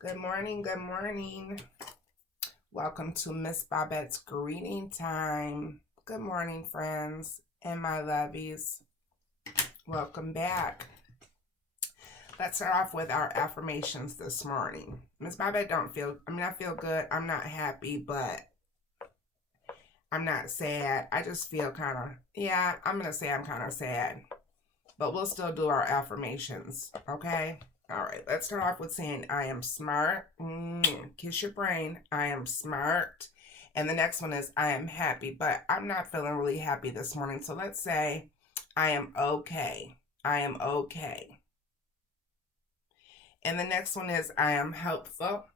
Good morning, good morning. Welcome to Miss Bobette's greeting time. Good morning, friends and my lovies. Welcome back. Let's start off with our affirmations this morning. Miss Bobette I feel good. I'm not happy, but I'm not sad. I just feel I'm going to say I'm kind of sad. But we'll still do our affirmations, okay? All right, let's start off with saying I am smart. Kiss your brain. I am smart. And the next one is I am happy, but I'm not feeling really happy this morning. So let's say I am okay. I am okay. And the next one is I am helpful.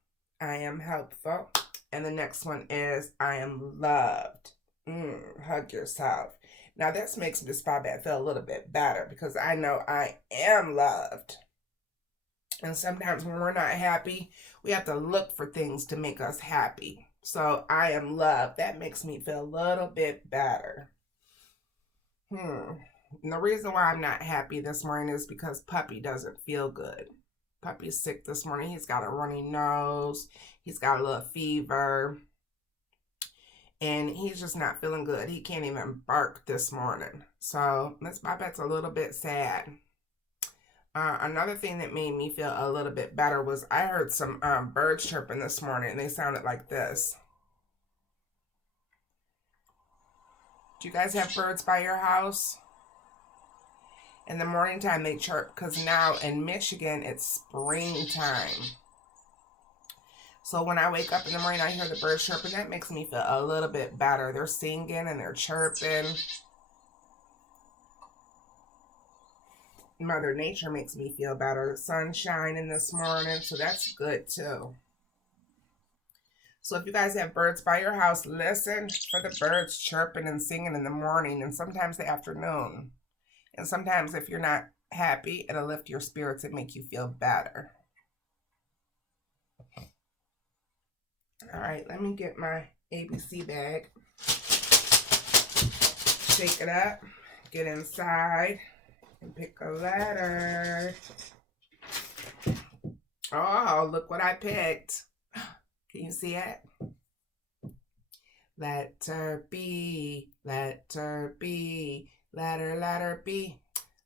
I am helpful. And the next one is I am loved. Hug yourself. Now this makes Miss Bobette feel a little bit better because I know I am loved. And sometimes when we're not happy, we have to look for things to make us happy. So I am loved. That makes me feel a little bit better. And the reason why I'm not happy this morning is because Puppy doesn't feel good. Puppy's sick this morning. He's got a runny nose. He's got a little fever. And he's just not feeling good. He can't even bark this morning. So Miss Bobette's a little bit sad. Another thing that made me feel a little bit better was I heard some birds chirping this morning, and they sounded like this. Do you guys have birds by your house? In the morning time they chirp because now in Michigan it's springtime. So when I wake up in the morning I hear the birds chirping, that makes me feel a little bit better. They're singing and they're chirping. Mother Nature makes me feel better. The sun's shining this morning, so that's good too. So if you guys have birds by your house, listen for the birds chirping and singing in the morning and sometimes the afternoon. And sometimes if you're not happy, it'll lift your spirits and make you feel better. All right, let me get my ABC bag. Shake it up, get inside, and pick a letter. Oh, look what I picked. Can you see it? Letter B, letter B, letter B,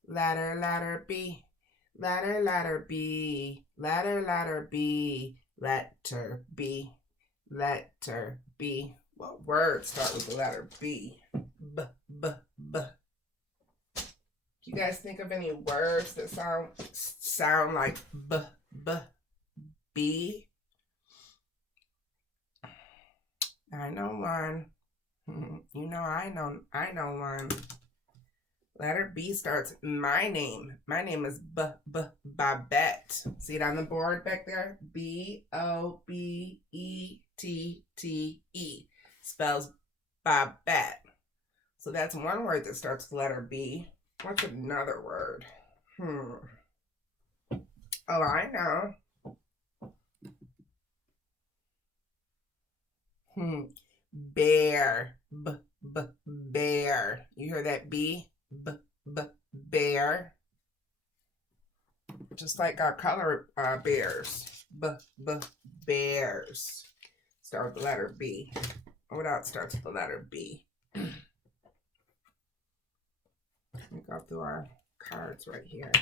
letter B, letter B, letter B, letter B, letter B. What words start with the letter B? B, B, B. You guys think of any words that sound like B, B, B? I know one. You know I know one. Letter B starts my name. My name is Bobette. See it on the board back there? Bobettete. Spells Bobette. So that's one word that starts with the letter B. What's another word? Oh, I know. Bear. Bear. You hear that B? Bear. Just like our color bears. Bears. Start with the letter B. What else starts with the letter B? Let me go through our cards right here.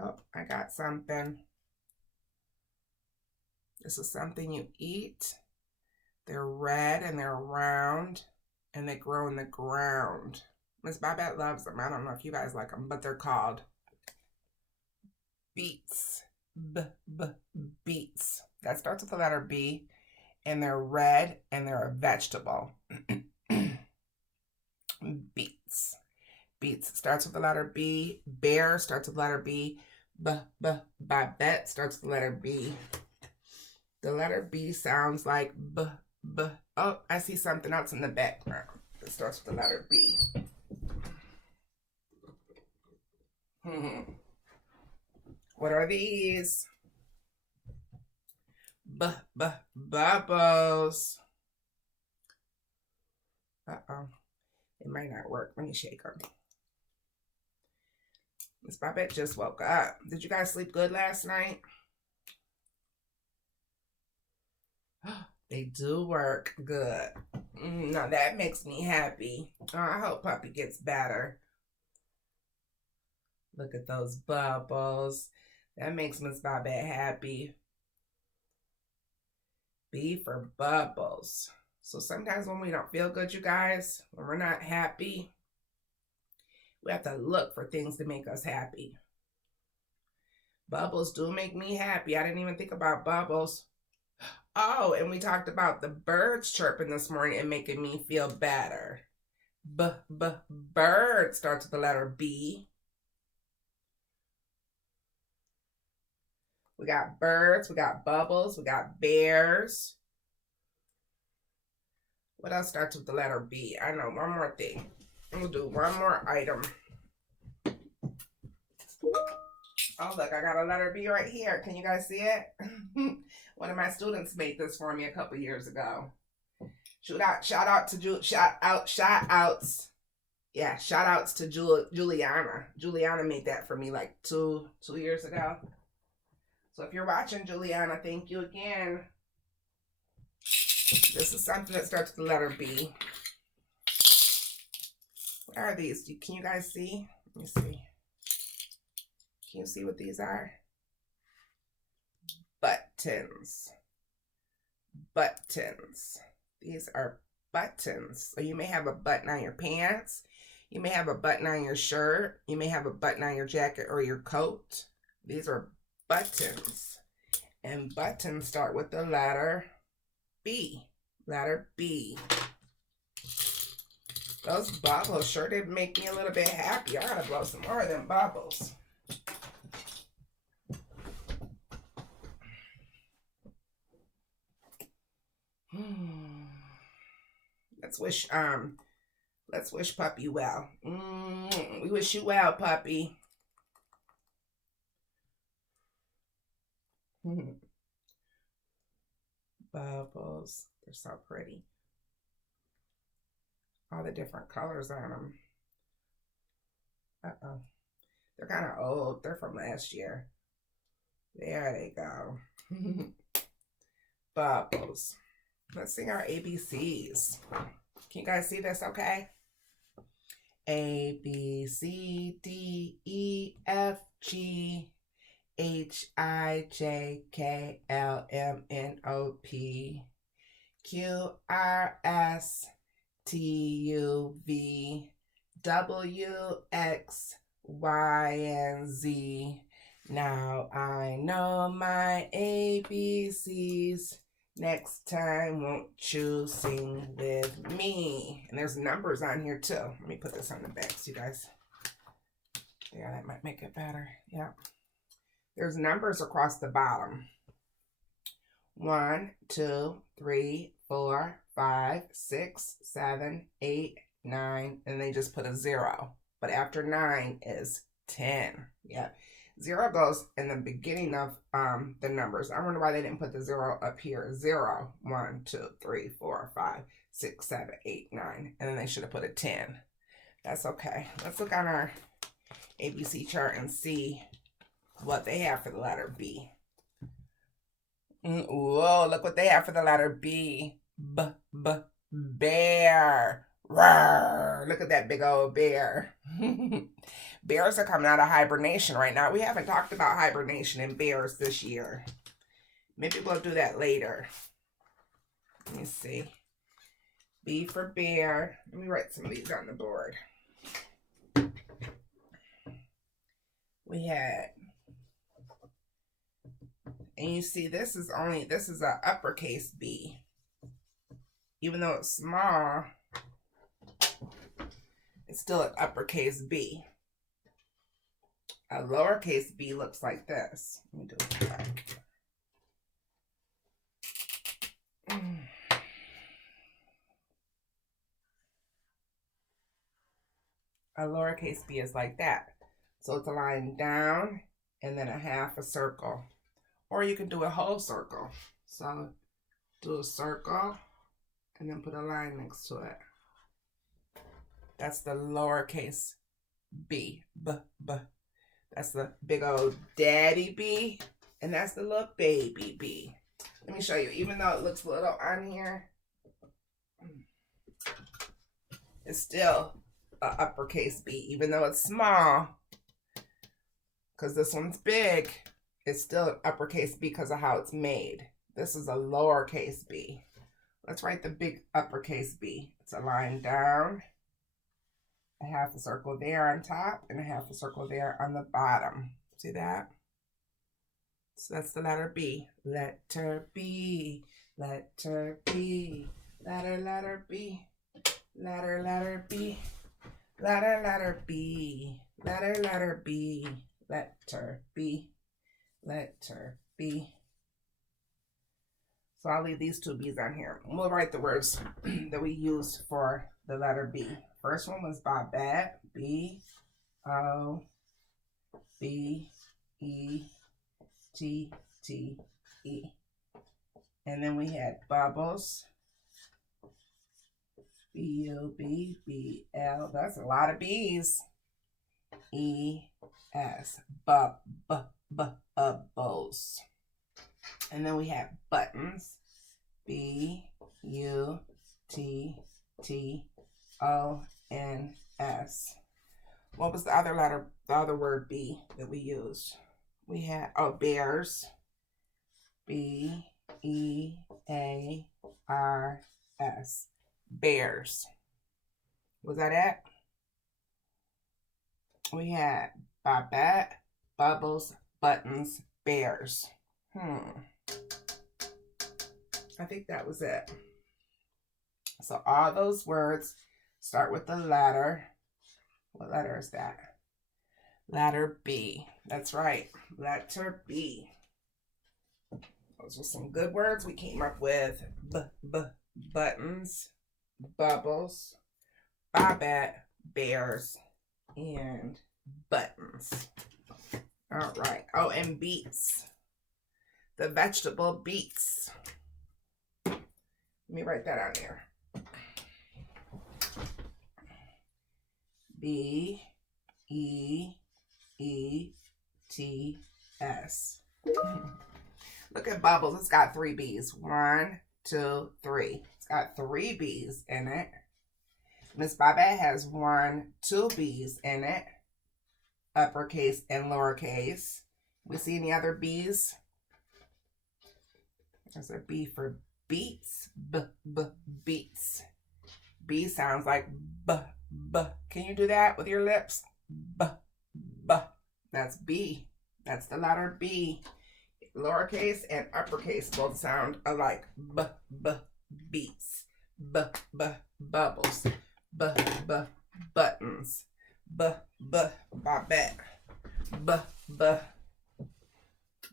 Oh, I got something. This is something you eat. They're red and they're round and they grow in the ground. Miss Bobette loves them. I don't know if you guys like them, but they're called beets. Beets. That starts with the letter B, and they're red and they're a vegetable. Beets. Beets starts with the letter B. Bear starts with the letter B. Bobette starts with the letter B. The letter B sounds like B. Oh, I see something else in the background. It starts with the letter B. What are these? Bubbles. Uh-oh. It might not work. Let me shake her. Miss Bobette just woke up. Did you guys sleep good last night? They do work good. Now that makes me happy. Oh, I hope Puppy gets better. Look at those bubbles. That makes Miss Bobette happy. B for bubbles. So sometimes when we don't feel good, you guys, when we're not happy, we have to look for things to make us happy. Bubbles do make me happy. I didn't even think about bubbles. Oh, and we talked about the birds chirping this morning and making me feel better. Bird starts with the letter B. We got birds, we got bubbles, we got bears. What else starts with the letter B? I know, one more thing. We'll do one more item. Oh, look, I got a letter B right here. Can you guys see it? One of my students made this for me a couple years ago. Shout outs. Yeah, shout outs to Juliana. Juliana made that for me like two years ago. So if you're watching, Juliana, thank you again. This is something that starts with the letter B. What are these? Can you guys see? Let me see. Can you see what these are? Buttons. Buttons. These are buttons. So you may have a button on your pants. You may have a button on your shirt. You may have a button on your jacket or your coat. These are buttons. And buttons start with the letter B. Letter B. Those bubbles sure did make me a little bit happy. I gotta blow some more of them bubbles. Let's wish Puppy well. We wish you well, Puppy. Bubbles. They're so pretty. All the different colors on them. Uh-oh. They're kind of old. They're from last year. There they go. Bubbles. Let's sing our ABCs. Can you guys see this okay? A, B, C, D, E, F, G, H, I, J, K, L, M, N, O, P, Q, R, S, T, U, V, W, X, Y, and Z. Now I know my ABCs. Next time, won't you sing with me? And there's numbers on here too. Let me put this on the back so you guys. Yeah, that might make it better. Yeah. There's numbers across the bottom. 1, 2, 3, 4, 5, 6, 7, 8, 9, and they just put a 0. But after 9 is 10. Yeah. 0 goes in the beginning of the numbers. I wonder why they didn't put the 0 up here. 0, 1, 2, 3, 4, 5, 6, 7, 8, 9. And then they should have put a 10. That's okay. Let's look on our ABC chart and see what they have for the letter B. Whoa, look what they have for the letter B. Bear. Rawr. Look at that big old bear. Bears are coming out of hibernation right now. We haven't talked about hibernation and bears this year. Maybe we'll do that later. Let me see. B for bear. Let me write some of these on the board. We had, and you see this is an uppercase B. Even though it's small, it's still an uppercase B. A lowercase b looks like this. Let me do it back. A lowercase b is like that. So it's a line down and then a half a circle. Or you can do a whole circle. So do a circle and then put a line next to it. That's the lowercase b. That's the big old daddy B, and that's the little baby B. Let me show you. Even though it looks little on here, it's still an uppercase B. Even though it's small, because this one's big, it's still an uppercase B because of how it's made. This is a lowercase b. Let's write the big uppercase B. It's a line down, a half a circle there on top, and a half a circle there on the bottom. See that? So that's the letter B. Letter B. Letter B. Letter B. Letter B. Letter B. Letter B. Letter B. Letter B. So I'll leave these two B's on here. We'll write the words that we used for the letter B. First one was Bobette. B-O-B-E-T-T-E. And then we had Bubbles. B-U-B-B-L. That's a lot of B's. E-S. Bubbles. And then we have Buttons. B-U-T-T-O-N-S. What was the other letter, the other word B that we used? We had, Bears. B-E-A-R-S. Bears. Was that it? We had Bobette, Bubbles, Buttons, Bears. I think that was it. So all those words start with the letter. What letter is that? Letter B. That's right. Letter B. Those were some good words we came up with. Buttons, Bubbles, Bobette, Bears, and Buttons. All right. Oh, and beets. The vegetable beets. Let me write that on there. B-E-E-T-S. Look at Bubbles. It's got 3 B's. 1, 2, 3. It's got 3 B's in it. Miss Bobette has 2 B's in it. Uppercase and lowercase. We see any other B's? There's a B for beets. Beets. B sounds like b. Can you do that with your lips? B. That's B. That's the letter B. Lowercase and uppercase both sound alike. Beets. Bubbles. Buttons. Bobette.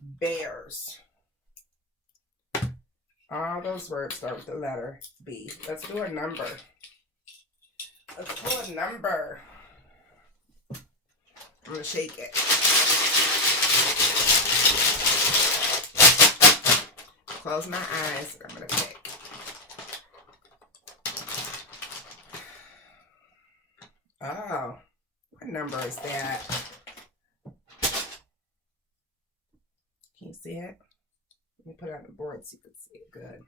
Bears. All those words start with the letter B. Let's do a number. Let's do a number. I'm going to shake it. Close my eyes. I'm going to pick. Oh, what number is that? Can you see it? Let me put it on the board so you can see it good.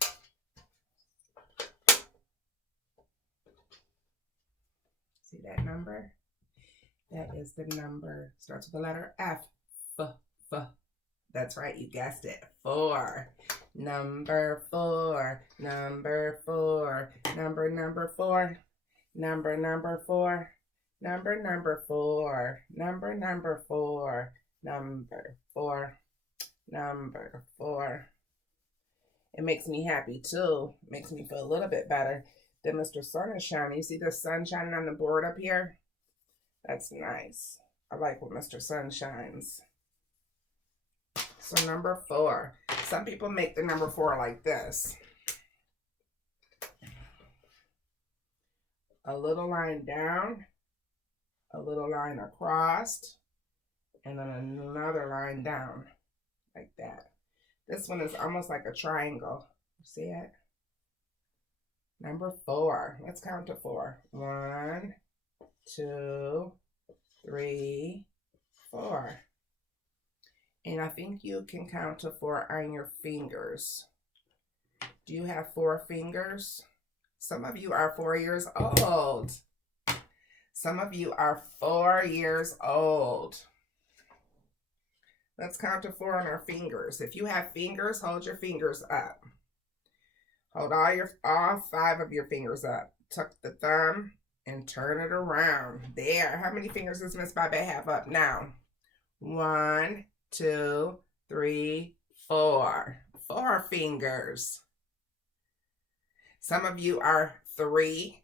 See that number? That is the number. Starts with the letter F. That's right, you guessed it. 4. Number 4. Number 4. Number 4. Number 4. Number 4. Number 4. Number 4. Number 4. It makes me happy too. It makes me feel a little bit better than Mr. Sun is shining. You see the sun shining on the board up here? That's nice. I like when Mr. Sun shines. So number 4. Some people make the number 4 like this. A little line down, a little line across, and then another line down. Like that. This one is almost like a triangle. See it? Number 4. Let's count to 4. 1, 2, 3, 4. And I think you can count to 4 on your fingers. Do you have 4 fingers? Some of you are 4 years old. Some of you are 4 years old. Let's count to 4 on our fingers. If you have fingers, hold your fingers up. Hold all 5 of your fingers up. Tuck the thumb and turn it around. There. How many fingers does Miss Bobette have up now? 1, 2, 3, 4. 4 fingers. Some of you are 3.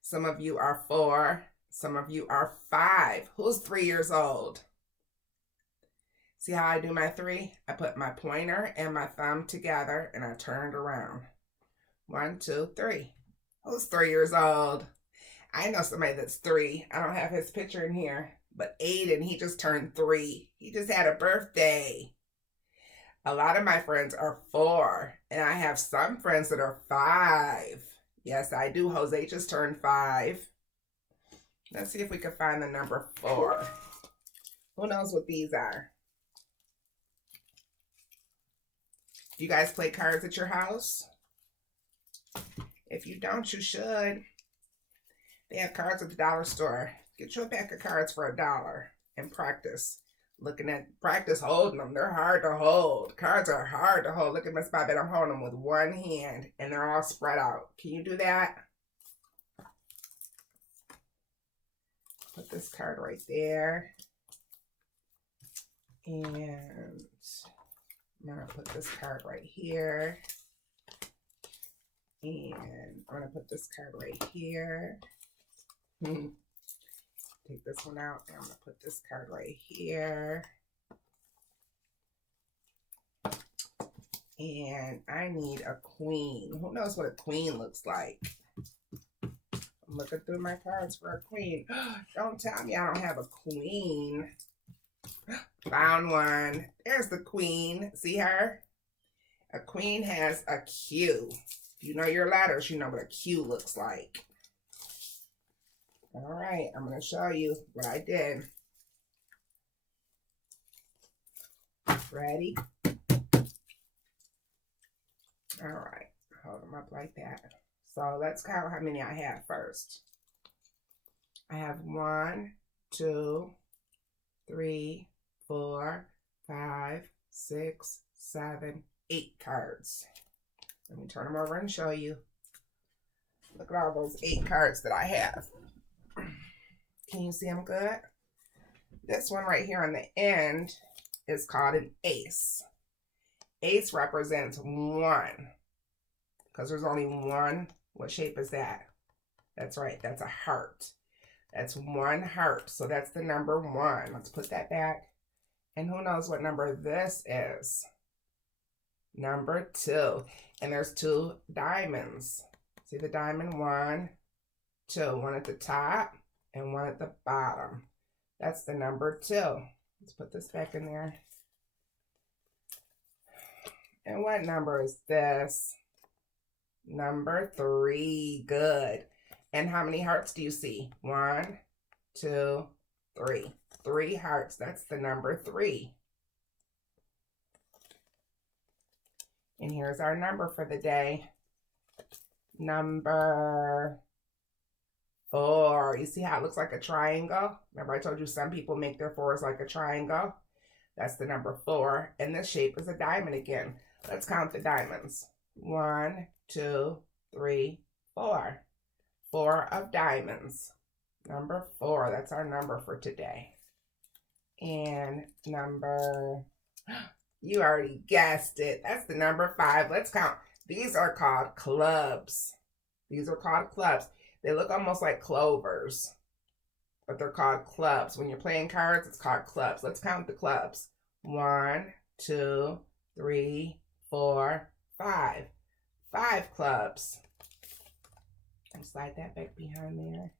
Some of you are 4. Some of you are 5. Who's 3 years old? See how I do my 3? I put my pointer and my thumb together and I turn it around. 1, 2, 3. Who's 3 years old? I know somebody that's 3. I don't have his picture in here. But Aiden, he just turned 3. He just had a birthday. A lot of my friends are 4. And I have some friends that are 5. Yes, I do. Jose just turned 5. Let's see if we can find the number 4. Who knows what these are? Do you guys play cards at your house? If you don't, you should. They have cards at the dollar store. Get you a pack of cards for $1 and practice. Practice holding them. They're hard to hold. Cards are hard to hold. Look at Miss Bobette. I'm holding them with one hand and they're all spread out. Can you do that? Put this card right there. And I'm going to put this card right here. And I'm going to put this card right here. Take this one out and I'm going to put this card right here. And I need a queen. Who knows what a queen looks like? I'm looking through my cards for a queen. Don't tell me I don't have a queen. Found one. There's the queen. See her? A queen has a Q. If you know your letters, you know what a Q looks like. All right, I'm going to show you what I did. Ready? All right, hold them up like that. So let's count how many I have first. I have 1, 2, 3, 4, 5, 6, 7, 8 cards. Let me turn them over and show you. Look at all those 8 cards that I have. Can you see them good? This one right here on the end is called an ace. Ace represents 1 because there's only 1. What shape is that? That's right. That's a heart. That's 1 heart. So that's the number 1. Let's put that back. And who knows what number this is? Number 2. And there's 2 diamonds. See the diamond? 1, 2. 1 at the top and 1 at the bottom. That's the number 2. Let's put this back in there. And what number is this? Number 3. Good. And how many hearts do you see? 1, 2, 3. 3 hearts. That's the number 3. And here's our number for the day. Number 4. You see how it looks like a triangle? Remember I told you some people make their 4s like a triangle? That's the number 4. And this shape is a diamond again. Let's count the diamonds. 1, 2, 3, 4. 4 of diamonds. Number 4. That's our number for today. And number... You already guessed it. That's the number 5. Let's count. These are called clubs. These are called clubs. They look almost like clovers, but they're called clubs. When you're playing cards, it's called clubs. Let's count the clubs. 1, 2, 3, 4, 5. 5 clubs. And slide that back behind there.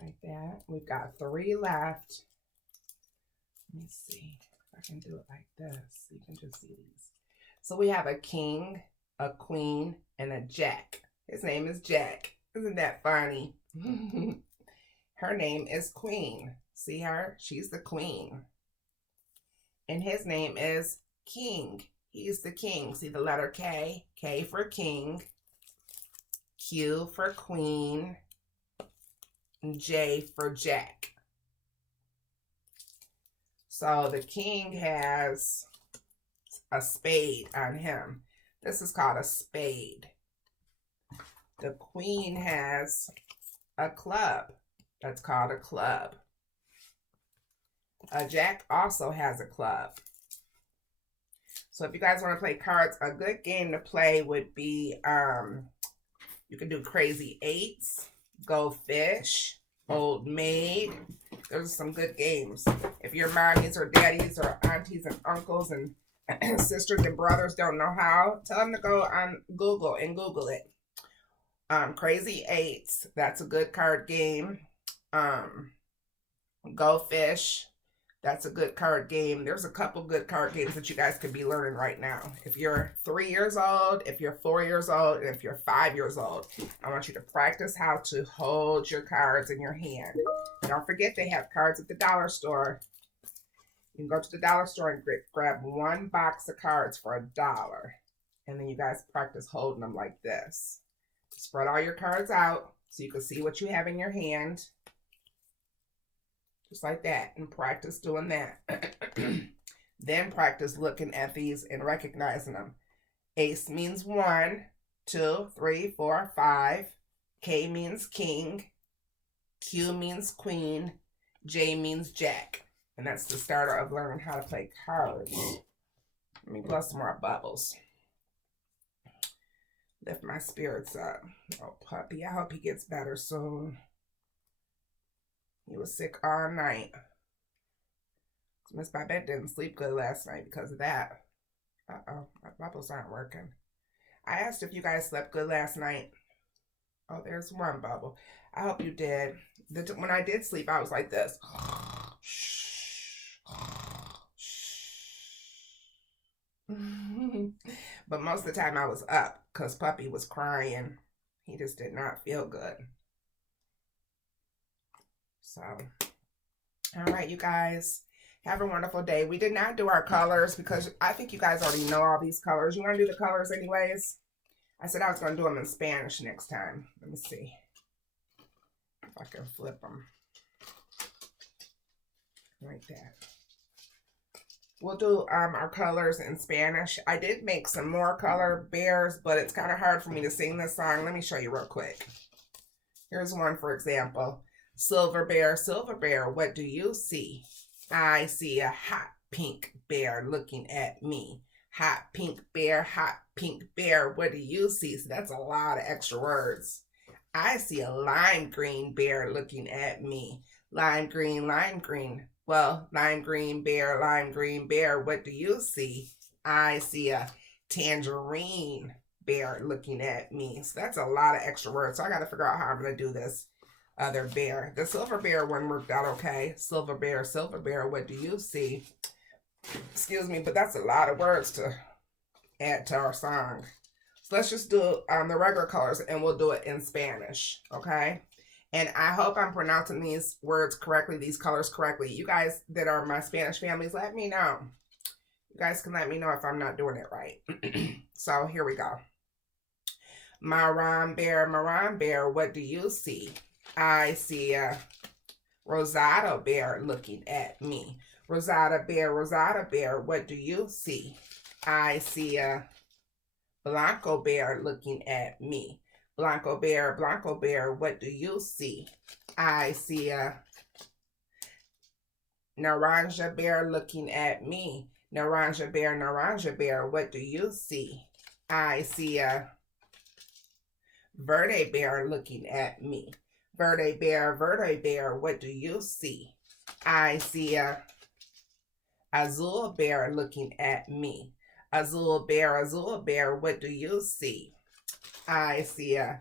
Like that. We've got 3 left. Let me see if I can do it like this. You can just see these. So we have a king, a queen, and a jack. His name is Jack. Isn't that funny? Her name is Queen. See her? She's the queen. And his name is King. He's the king. See the letter K? K for king, Q for queen, and J for jack. So the king has a spade on him. This is called a spade. The queen has a club. That's called a club. A jack also has a club. So if you guys want to play cards, a good game to play would be, you can do Crazy Eights, Go Fish, Old Maid. Those are some good games. If your mommies or daddies or aunties and uncles and sisters and brothers don't know how, tell them to go on Google and Google it. Crazy Eights, that's a good card game. Go Fish, that's a good card game. There's a couple good card games that you guys could be learning right now. If you're 3 years old, if you're 4 years old, and if you're 5 years old, I want you to practice how to hold your cards in your hand. Don't forget they have cards at the dollar store. You can go to the dollar store and grab one box of cards for $1. And then you guys practice holding them like this. Spread all your cards out so you can see what you have in your hand. Just like that, and practice doing that. Then practice looking at these and recognizing them. Ace means 1, 2, 3, 4, 5. K means king. Q means queen. J means jack. And that's the starter of learning how to play cards. Let me blow some more bubbles. Lift my spirits up. Oh, puppy, I hope he gets better soon. He was sick all night. Miss Bobette didn't sleep good last night because of that. Uh-oh, my bubbles aren't working. I asked if you guys slept good last night. Oh, there's one bubble. I hope you did. When I did sleep, I was like this. But most of the time I was up because Puppy was crying. He just did not feel good. So, all right, you guys, have a wonderful day. We did not do our colors because I think you guys already know all these colors. You want to do the colors anyways? I said I was going to do them in Spanish next time. Let me see if I can flip them like that. We'll do our colors in Spanish. I did make some more color bears, but it's kind of hard for me to sing this song. Let me show you real quick. Here's one, for example. Silver bear, what do you see? I see a hot pink bear looking at me. Hot pink bear, what do you see? So that's a lot of extra words. I see a lime green bear looking at me. Lime green. Well, lime green bear, what do you see? I see a tangerine bear looking at me. So that's a lot of extra words. So I got to figure out how I'm going to do this other bear. The silver bear one worked out okay. Silver bear, what do you see? Excuse me, but that's a lot of words to add to our song. So let's just do the regular colors and we'll do it in Spanish, okay? And I hope I'm pronouncing these words correctly, these colors correctly. You guys that are my Spanish families, let me know. You guys can let me know if I'm not doing it right. So here we go. Marron bear, what do you see? I see a rosado bear looking at me. Rosada bear, what do you see? I see a blanco bear looking at me. Blanco bear, what do you see? I see a naranja bear looking at me. Naranja bear, what do you see? I see a verde bear looking at me. Verde bear, what do you see? I see a azul bear looking at me. Azul bear, what do you see? I see a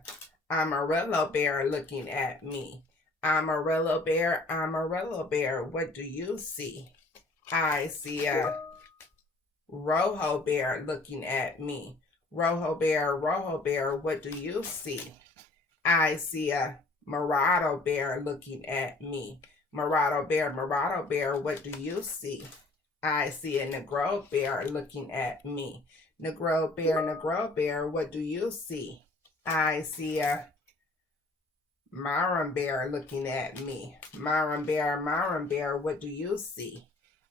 amarillo bear looking at me. Amarillo bear, what do you see? I see a rojo bear looking at me. Rojo bear, what do you see? I see a Morado bear looking at me. Morado bear, what do you see? I see a Negro bear looking at me. Negro bear, what do you see? I see a Marron bear looking at me. Marron bear, what do you see?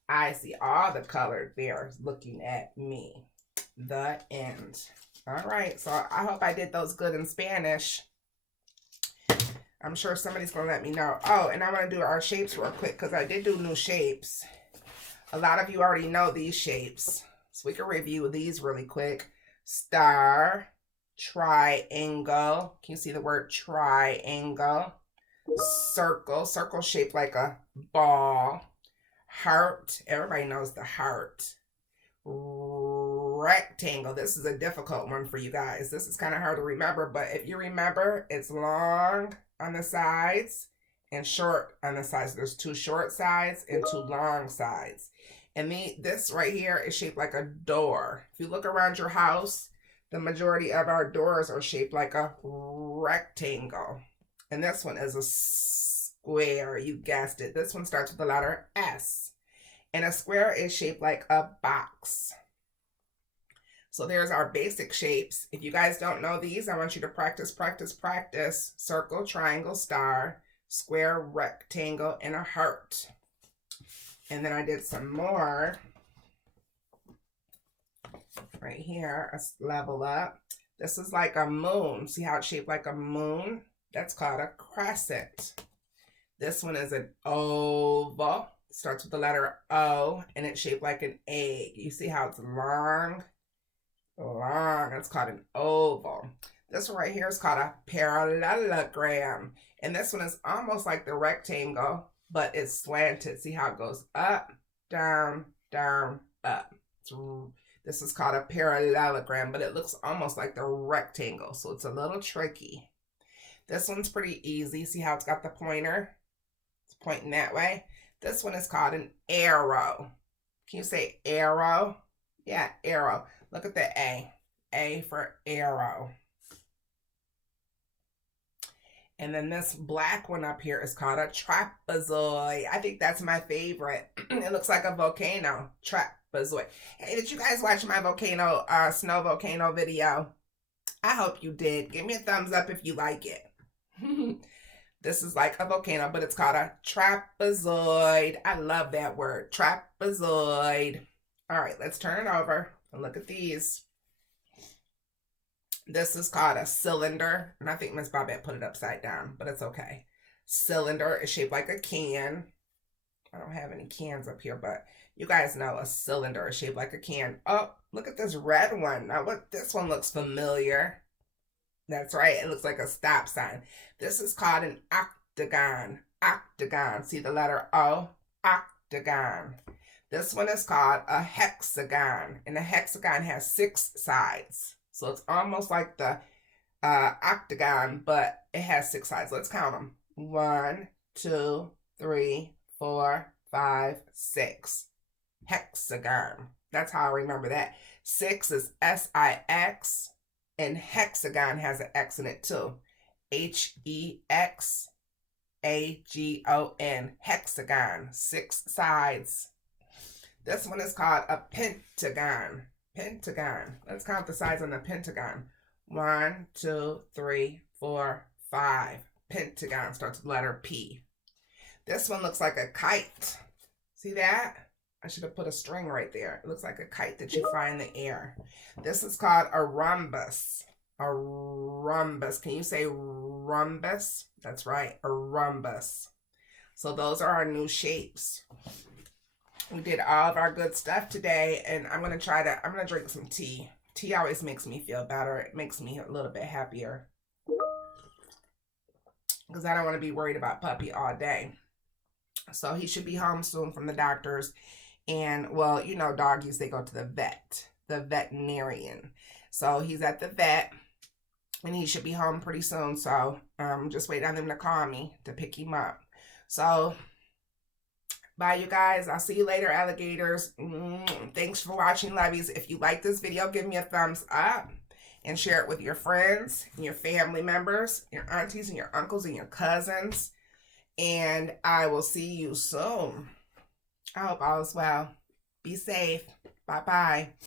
I see all the colored bears looking at me. The end. All right, so I hope I did those good in Spanish. I'm sure somebody's going to let me know. Oh, and I'm going to do our shapes real quick because I did do new shapes. A lot of you already know these shapes, so we can review these really quick. Star, triangle. Can you see the word triangle? Circle, circle shaped like a ball. Heart, everybody knows the heart. Rectangle, this is a difficult one for you guys. This is kind of hard to remember, but if you remember, it's long on the sides and short on the sides. There's 2 short sides and 2 long sides. And this right here is shaped like a door. If you look around your house, the majority of our doors are shaped like a rectangle. And this one is a square. You guessed it. This one starts with the letter S. And a square is shaped like a box. So there's our basic shapes. If you guys don't know these, I want you to practice. Circle, triangle, star, square, rectangle, and a heart. And then I did some more right here. Let's level up. This is like a moon. See how it's shaped like a moon? That's called a crescent. This one is an oval. It starts with the letter O, and it's shaped like an egg. You see how it's long? Long. It's called an oval. This one right here is called a parallelogram. And this one is almost like the rectangle, but it's slanted. See how it goes up, down, down, up. This is called a parallelogram, but it looks almost like the rectangle, so it's a little tricky. This one's pretty easy. See how it's got the pointer? It's pointing that way. This one is called an arrow. Can you say arrow? Yeah, arrow. Look at the A. A for arrow. And then this black one up here is called a trapezoid. I think that's my favorite. It looks like a volcano. Trapezoid. Hey, did you guys watch my volcano, snow volcano video? I hope you did. Give me a thumbs up if you like it. This is like a volcano, but it's called a trapezoid. I love that word. Trapezoid. All right, let's turn it over and look at these. This is called a cylinder, and I think Miss Bobette put it upside down, but it's okay. Cylinder is shaped like a can. I don't have any cans up here, but you guys know a cylinder is shaped like a can. Oh, look at this red one. Now, this one looks familiar. That's right. It looks like a stop sign. This is called an octagon. Octagon. See the letter O? Octagon. This one is called a hexagon, and a hexagon has 6 sides. So it's almost like the octagon, but it has 6 sides. Let's count them. 1, 2, 3, 4, 5, 6. Hexagon. That's how I remember that. 6 is S-I-X, and hexagon has an X in it too. H-E-X-A-G-O-N. Hexagon. 6 sides. This one is called a pentagon. Pentagon. Let's count the sides on the pentagon. 1, 2, 3, 4, 5. Pentagon starts with the letter P. This one looks like a kite. See that? I should have put a string right there. It looks like a kite that you fly in the air. This is called a rhombus. A rhombus. Can you say rhombus? That's right, a rhombus. So those are our new shapes. We did all of our good stuff today, and I'm going to drink some tea. Tea always makes me feel better. It makes me a little bit happier, because I don't want to be worried about Puppy all day. So he should be home soon from the doctors. And, well, you know, doggies, they go to the vet, the veterinarian. So he's at the vet, and he should be home pretty soon. So just wait on them to call me to pick him up. So bye, you guys. I'll see you later, alligators. Thanks for watching, lovies. If you like this video, give me a thumbs up and share it with your friends and your family members, your aunties and your uncles and your cousins. And I will see you soon. I hope all is well. Be safe. Bye-bye.